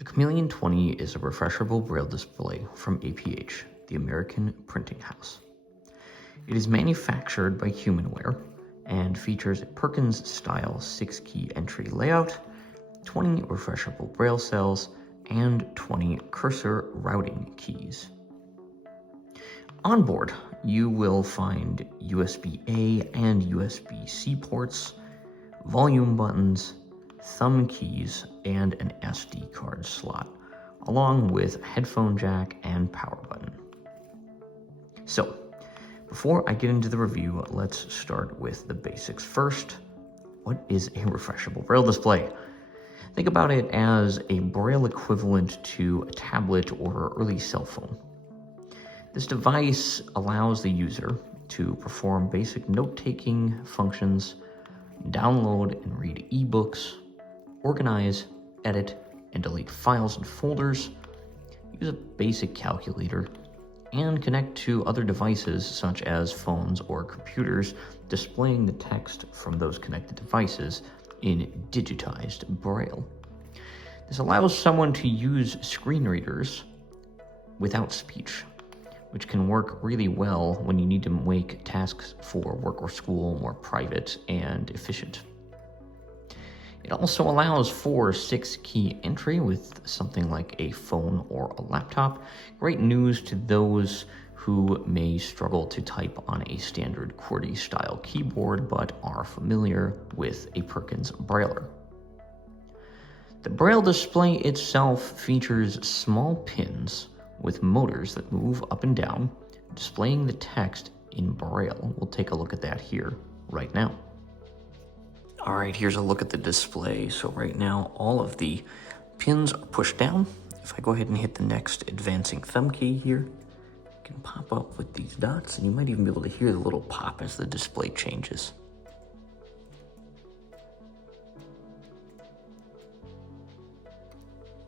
The Chameleon 20 is a refreshable Braille display from APH, the American Printing House. It is manufactured by Humanware and features a Perkins-style 6-key entry layout, 20 refreshable Braille cells, and 20 cursor routing keys. On board, you will find USB-A and USB-C ports, volume buttons, thumb keys, and an SD card slot, along with headphone jack and power button. So, before I get into the review, let's start with the basics first. What is a refreshable Braille display? Think about it as a Braille equivalent to a tablet or early cell phone. This device allows the user to perform basic note-taking functions, download and read ebooks, organize, edit, and delete files and folders, use a basic calculator, and connect to other devices such as phones or computers, displaying the text from those connected devices in digitized Braille. This allows someone to use screen readers without speech, which can work really well when you need to make tasks for work or school more private and efficient. It also allows for 6-key entry with something like a phone or a laptop. Great news to those who may struggle to type on a standard QWERTY-style keyboard but are familiar with a Perkins Brailler. The Braille display itself features small pins with motors that move up and down, displaying the text in Braille. We'll take a look at that here right now. All right, here's a look at the display. So right now, all of the pins are pushed down. If I go ahead and hit the next advancing thumb key here, it can pop up with these dots, and you might even be able to hear the little pop as the display changes.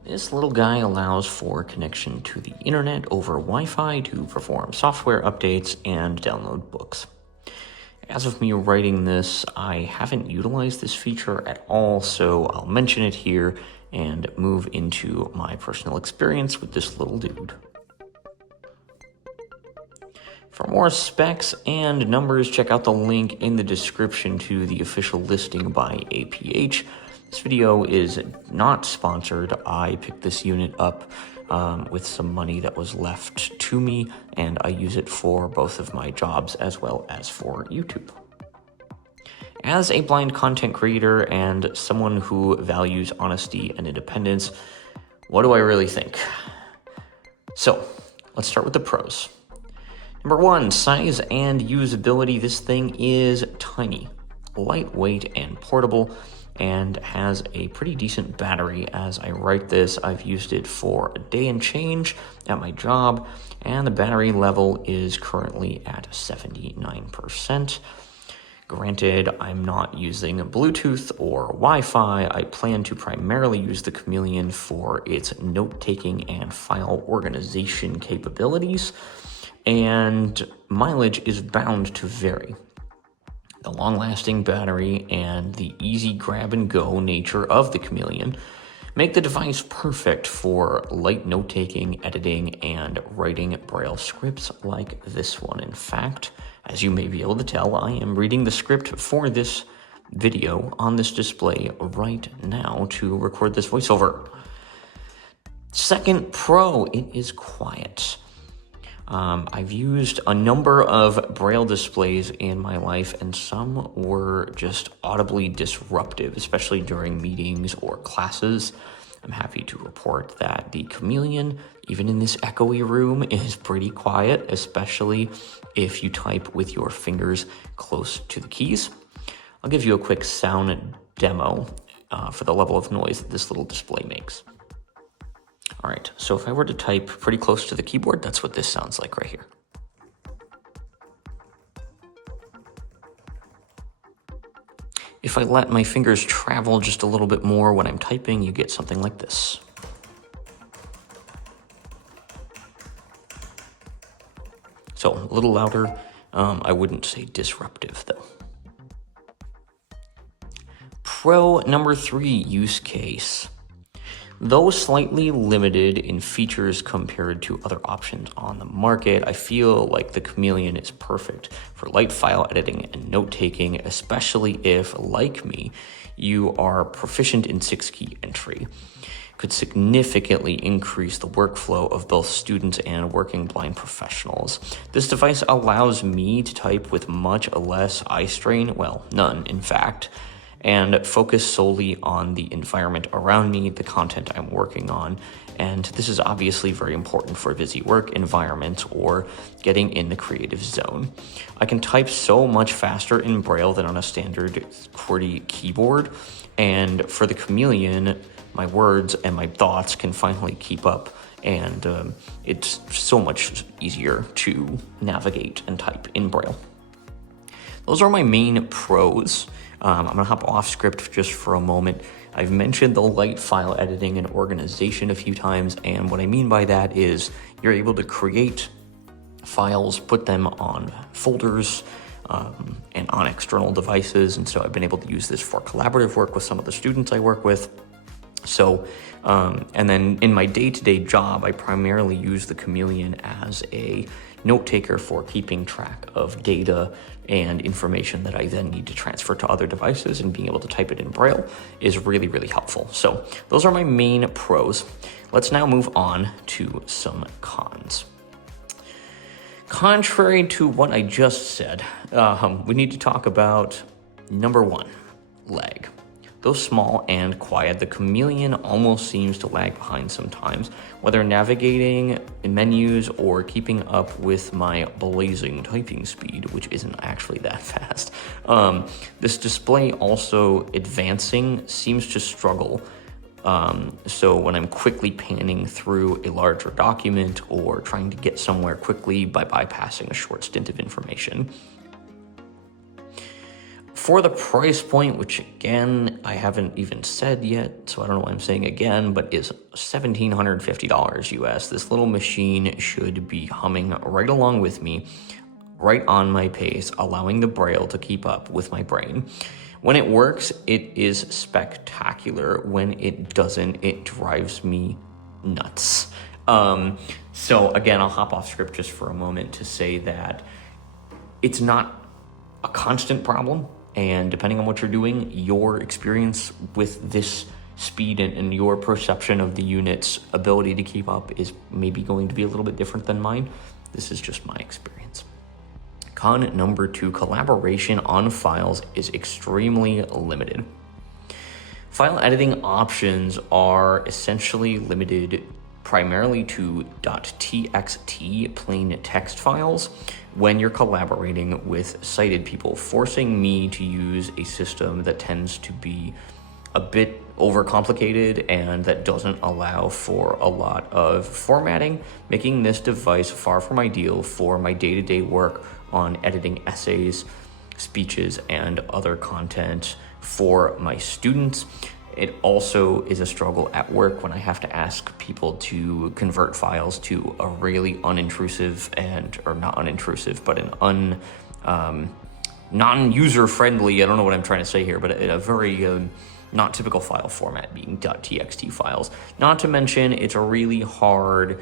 This little guy allows for connection to the internet over Wi-Fi to perform software updates and download books. As of me writing this, I haven't utilized this feature at all, so I'll mention it here and move into my personal experience with this little dude. For more specs and numbers, check out the link in the description to the official listing by APH. This video is not sponsored. I picked this unit up with some money that was left to me, and I use it for both of my jobs as well as for YouTube. As a blind content creator and someone who values honesty and independence, what do I really think? So, let's start with the pros. Number one, size and usability. This thing is tiny, lightweight, and portable, and has a pretty decent battery. As I write this, I've used it for a day and change at my job, and the battery level is currently at 79%. Granted, I'm not using Bluetooth or Wi-Fi. I plan to primarily use the Chameleon for its note-taking and file organization capabilities, and mileage is bound to vary. The long-lasting battery and the easy grab-and-go nature of the Chameleon make the device perfect for light note-taking, editing, and writing Braille scripts like this one. In fact, as you may be able to tell, I am reading the script for this video on this display right now to record this voiceover. Second pro, it is quiet. I've used a number of Braille displays in my life, and some were just audibly disruptive, especially during meetings or classes. I'm happy to report that the Chameleon, even in this echoey room, is pretty quiet, especially if you type with your fingers close to the keys. I'll give you a quick sound demo for the level of noise that this little display makes. All right, so if I were to type pretty close to the keyboard, that's what this sounds like right here. If I let my fingers travel just a little bit more when I'm typing, you get something like this. So a little louder. I wouldn't say disruptive though. Pro number 3 use case. Though slightly limited in features compared to other options on the market, I feel like the Chameleon is perfect for light file editing and note-taking, especially if, like me, you are proficient in 6-key entry. Could significantly increase the workflow of both students and working blind professionals. This device allows me to type with much less eye strain, well, none in fact, and focus solely on the environment around me, the content I'm working on. And this is obviously very important for busy work environments or getting in the creative zone. I can type so much faster in Braille than on a standard QWERTY keyboard, and for the Chameleon, my words and my thoughts can finally keep up, and it's so much easier to navigate and type in Braille. Those are my main pros. I'm going to hop off script just for a moment. I've mentioned the light file editing and organization a few times, and what I mean by that is you're able to create files, put them on folders, and on external devices, and so I've been able to use this for collaborative work with some of the students I work with. So, and then in my day-to-day job, I primarily use the Chameleon as a note taker for keeping track of data and information that I then need to transfer to other devices, and being able to type it in Braille is really, really helpful. So those are my main pros. Let's now move on to some cons. Contrary to what I just said, we need to talk about number one, lag. Though small and quiet, the Chameleon almost seems to lag behind sometimes, whether navigating menus or keeping up with my blazing typing speed, which isn't actually that fast. This display also advancing seems to struggle. So when I'm quickly panning through a larger document or trying to get somewhere quickly by bypassing a short stint of information. For the price point, which again, I haven't even said yet, so I don't know why I'm saying again, but is $1,750 US, this little machine should be humming right along with me, right on my pace, allowing the Braille to keep up with my brain. When it works, it is spectacular. When it doesn't, it drives me nuts. So again, I'll hop off script just for a moment to say that it's not a constant problem. And depending on what you're doing, your experience with this speed and your perception of the unit's ability to keep up is maybe going to be a little bit different than mine. This is just my experience. Con number two, collaboration on files is extremely limited. File editing options are essentially limited primarily to .txt plain text files when you're collaborating with sighted people, forcing me to use a system that tends to be a bit overcomplicated and that doesn't allow for a lot of formatting, making this device far from ideal for my day-to-day work on editing essays, speeches, and other content for my students. It also is a struggle at work when I have to ask people to convert files to a really unintrusive or not unintrusive, but an non-user-friendly, I don't know what I'm trying to say here, but a very not typical file format being .txt files. Not to mention, it's really hard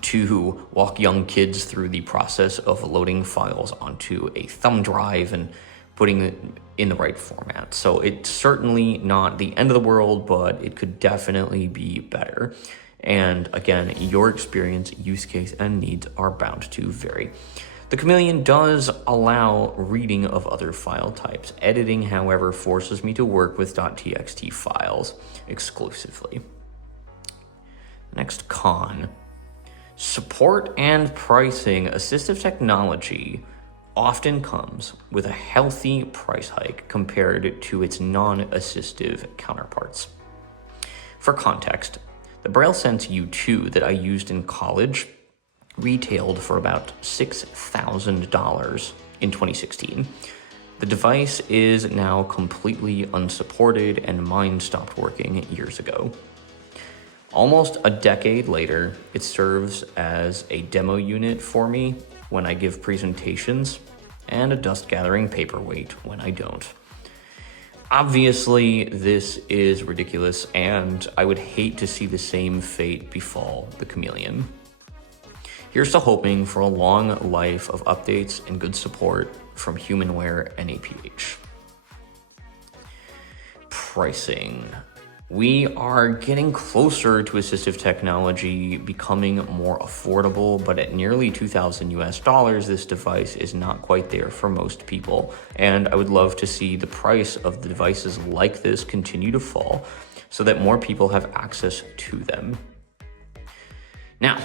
to walk young kids through the process of loading files onto a thumb drive and putting it in the right format. So it's certainly not the end of the world, but it could definitely be better. And again, your experience, use case, and needs are bound to vary. The Chameleon does allow reading of other file types. Editing, however, forces me to work with .txt files exclusively. Next con. Support and pricing. Assistive technology often comes with a healthy price hike compared to its non-assistive counterparts. For context, the BrailleSense U2 that I used in college retailed for about $6,000 in 2016. The device is now completely unsupported, and mine stopped working years ago. Almost a decade later, it serves as a demo unit for me when I give presentations, and a dust-gathering paperweight when I don't. Obviously, this is ridiculous, and I would hate to see the same fate befall the Chameleon. Here's to hoping for a long life of updates and good support from Humanware and APH. Pricing. We are getting closer to assistive technology becoming more affordable, but at nearly $2,000 US, this device is not quite there for most people. And I would love to see the price of the devices like this continue to fall so that more people have access to them. Now,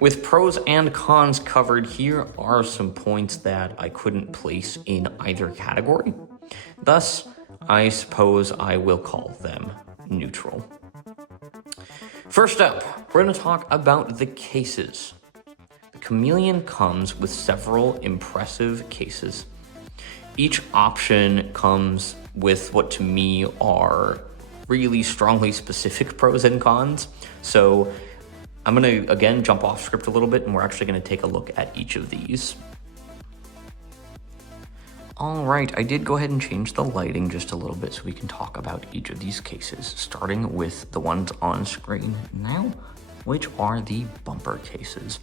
with pros and cons covered, here are some points that I couldn't place in either category. Thus, I suppose I will call them neutral. First up, we're going to talk about the cases. The Chameleon comes with several impressive cases. Each option comes with what to me are really strongly specific pros and cons. So I'm going to, again, jump off script a little bit, and we're actually going to take a look at each of these. All right, I did go ahead and change the lighting just a little bit so we can talk about each of these cases, starting with the ones on screen now, which are the bumper cases.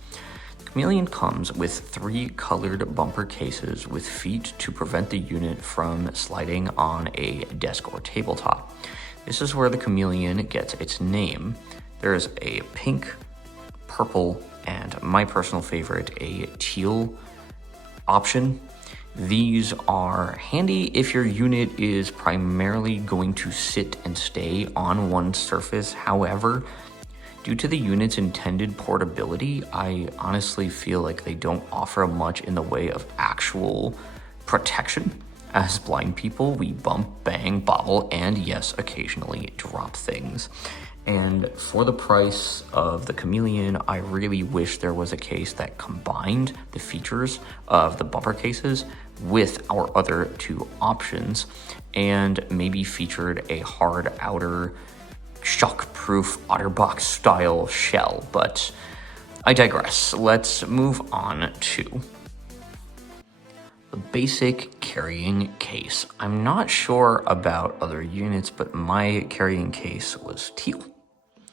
The Chameleon comes with 3 colored bumper cases with feet to prevent the unit from sliding on a desk or tabletop. This is where the Chameleon gets its name. There's a pink, purple, and my personal favorite, a teal option. These are handy if your unit is primarily going to sit and stay on one surface. However, due to the unit's intended portability, I honestly feel like they don't offer much in the way of actual protection. As blind people, we bump, bang, bobble, and yes, occasionally drop things. And for the price of the Chameleon, I really wish there was a case that combined the features of the bumper cases with our other 2 options and maybe featured a hard outer shock-proof OtterBox style shell. But I digress. Let's move on to the basic carrying case. I'm not sure about other units, but my carrying case was teal.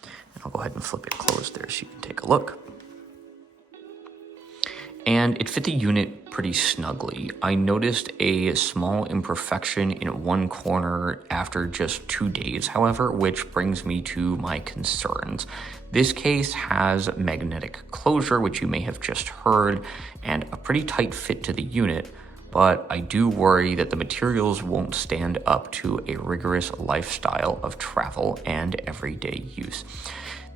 And I'll go ahead and flip it closed there so you can take a look. And it fit the unit pretty snugly. I noticed a small imperfection in one corner after just 2 days, however, which brings me to my concerns. This case has magnetic closure, which you may have just heard, and a pretty tight fit to the unit, but I do worry that the materials won't stand up to a rigorous lifestyle of travel and everyday use.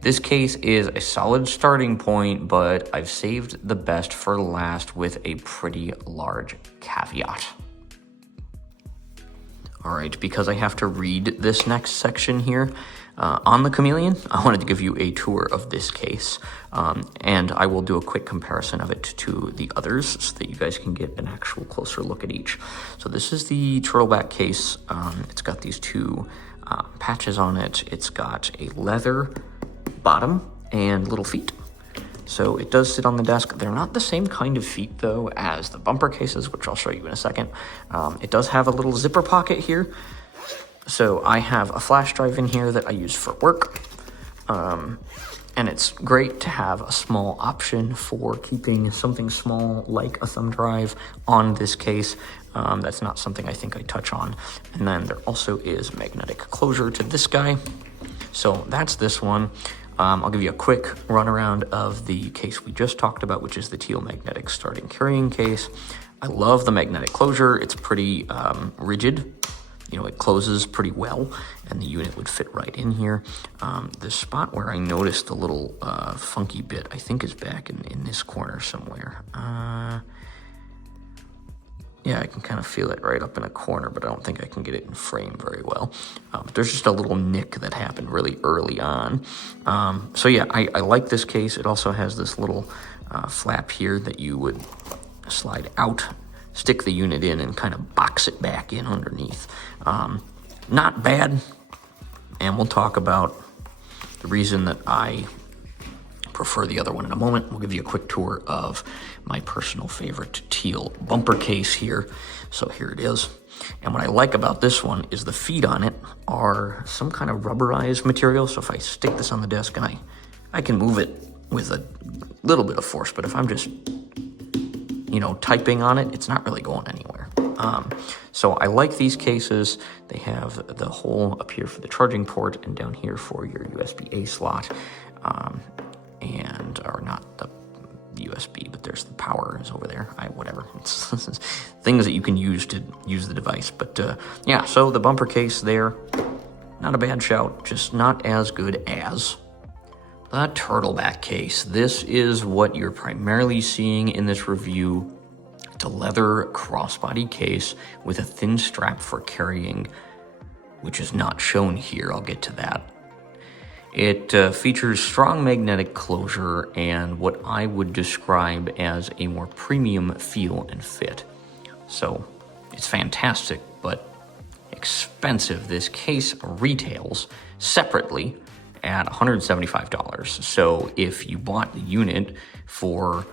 This case is a solid starting point, but I've saved the best for last with a pretty large caveat. All right, because I have to read this next section here, on the Chameleon, I wanted to give you a tour of this case, and I will do a quick comparison of it to the others so that you guys can get an actual closer look at each. So this is the turtleback case. It's got these 2 patches on it. It's got a leather bottom and little feet. So it does sit on the desk. They're not the same kind of feet though as the bumper cases, which I'll show you in a second. It does have a little zipper pocket here. So I have a flash drive in here that I use for work. And it's great to have a small option for keeping something small like a thumb drive on this case. That's not something I think I touch on. And then there also is magnetic closure to this guy. So that's this one. I'll give you a quick runaround of the case we just talked about, which is the teal magnetic starting carrying case. I love the magnetic closure. It's pretty rigid. You know, it closes pretty well, and the unit would fit right in here. The spot where I noticed the little funky bit, I think, is back in this corner somewhere. Yeah, I can kind of feel it right up in a corner, but I don't think I can get it in frame very well. But there's just a little nick that happened really early on. So yeah, I like this case. It also has this little flap here that you would slide out, stick the unit in, and kind of box it back in underneath. Not bad, and we'll talk about the reason that I prefer the other one in a moment. We'll give you a quick tour of my personal favorite teal bumper case here. So here it is. And what I like about this one is the feet on it are some kind of rubberized material. So if I stick this on the desk and I can move it with a little bit of force, but if I'm just, typing on it, it's not really going anywhere. So I like these cases. They have the hole up here for the charging port and down here for your USB-A slot. Or not the USB, but there's the power is over there. Whatever. It's things that you can use to use the device. But yeah, so the bumper case there, not a bad shout, just not as good as the turtleback case. This is what you're primarily seeing in this review. It's a leather crossbody case with a thin strap for carrying, which is not shown here. I'll get to that. It features strong magnetic closure and what I would describe as a more premium feel and fit. So it's fantastic, but expensive. This case retails separately at $175. So if you bought the unit for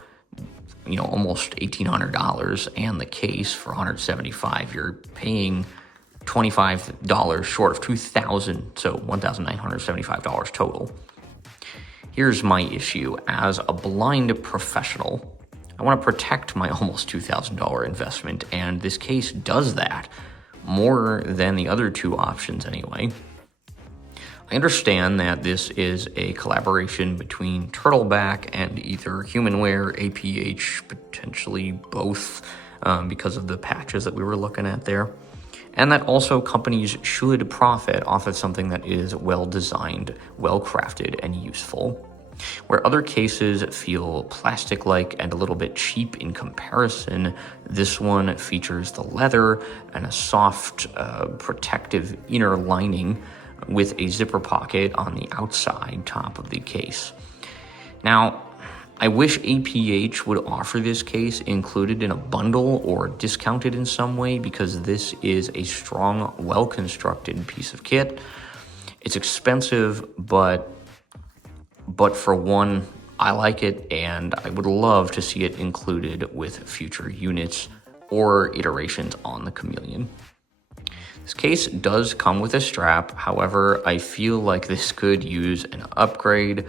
almost $1,800 and the case for $175, you're paying $25 short of $2,000, so $1,975 total. Here's my issue. As a blind professional, I want to protect my almost $2,000 investment, and this case does that more than the other two options anyway. I understand that this is a collaboration between Turtleback and either Humanware, APH, potentially both, because of the patches that we were looking at there. And that also companies should profit off of something that is well-designed, well-crafted, and useful. Where other cases feel plastic-like and a little bit cheap in comparison, this one features the leather and a soft, protective inner lining with a zipper pocket on the outside top of the case. Now, I wish APH would offer this case included in a bundle or discounted in some way, because this is a strong, well-constructed piece of kit. It's expensive, but for one, I like it, and I would love to see it included with future units or iterations on the Chameleon. This case does come with a strap. However, I feel like this could use an upgrade.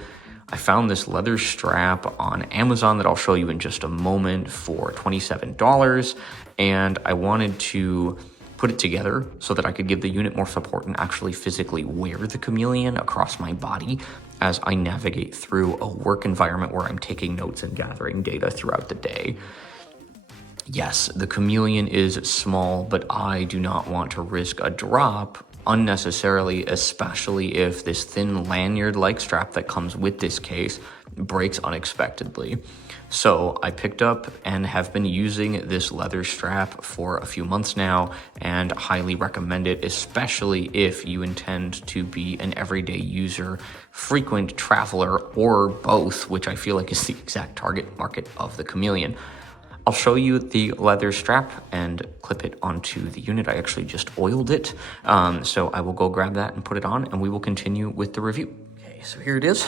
I found this leather strap on Amazon that I'll show you in just a moment for $27, and I wanted to put it together so that I could give the unit more support and actually physically wear the Chameleon across my body as I navigate through a work environment where I'm taking notes and gathering data throughout the day. Yes, the Chameleon is small, but I do not want to risk a drop unnecessarily, especially if this thin lanyard-like strap that comes with this case breaks unexpectedly. So I picked up and have been using this leather strap for a few months now and highly recommend it, especially if you intend to be an everyday user, frequent traveler, or both, which I feel like is the exact target market of the Chameleon. I'll show you the leather strap and clip it onto the unit. I actually just oiled it, so I will go grab that and put it on, and we will continue with the review. Okay, so here it is.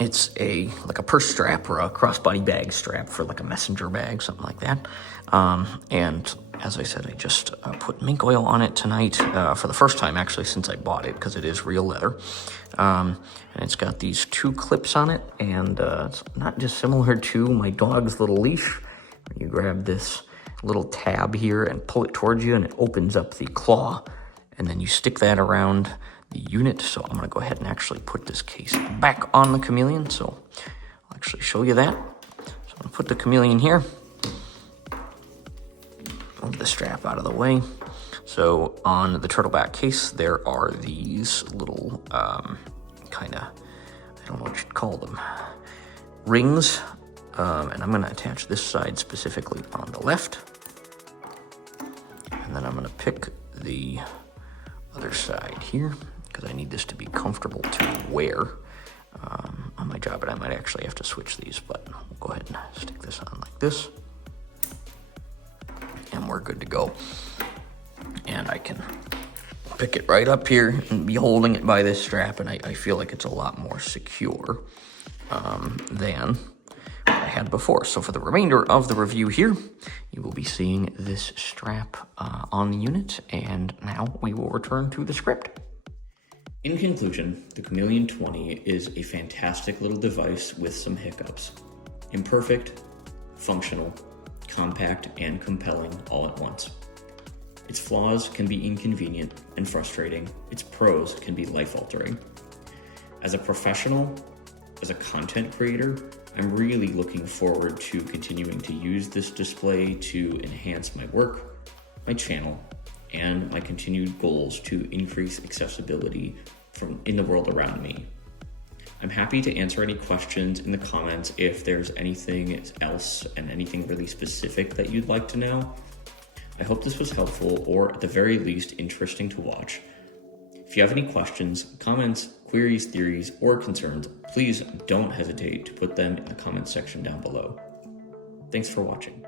It's like a purse strap or a crossbody bag strap for like a messenger bag, something like that. And as I said, I just put mink oil on it tonight for the first time actually since I bought it, because it is real leather. And it's got these two clips on it, and it's not dissimilar to my dog's little leash. You grab this little tab here and pull it towards you, and it opens up the claw, and then you stick that around the unit. So I'm going to go ahead and actually put this case back on the Chameleon. So I'll actually show you that. So I'm going to put the Chameleon here. Move the strap out of the way. So on the turtleback case, there are these little kind of, I don't know what you'd call them, rings. And I'm going to attach this side specifically on the left. And then I'm going to pick the other side here, because I need this to be comfortable to wear on my job, but I might actually have to switch these, but we'll go ahead and stick this on like this, and we're good to go. And I can pick it right up here and be holding it by this strap, and I feel like it's a lot more secure than what I had before. So for the remainder of the review here, you will be seeing this strap on the unit, and now we will return to the script. In conclusion, the Chameleon 20 is a fantastic little device with some hiccups. Imperfect, functional, compact, and compelling all at once. Its flaws can be inconvenient and frustrating. Its pros can be life-altering. As a professional, as a content creator, I'm really looking forward to continuing to use this display to enhance my work, my channel, and my continued goals to increase accessibility in the world around me. I'm happy to answer any questions in the comments if there's anything else and anything really specific that you'd like to know. I hope this was helpful, or at the very least interesting to watch. If you have any questions, comments, queries, theories, or concerns, please don't hesitate to put them in the comments section down below. Thanks for watching.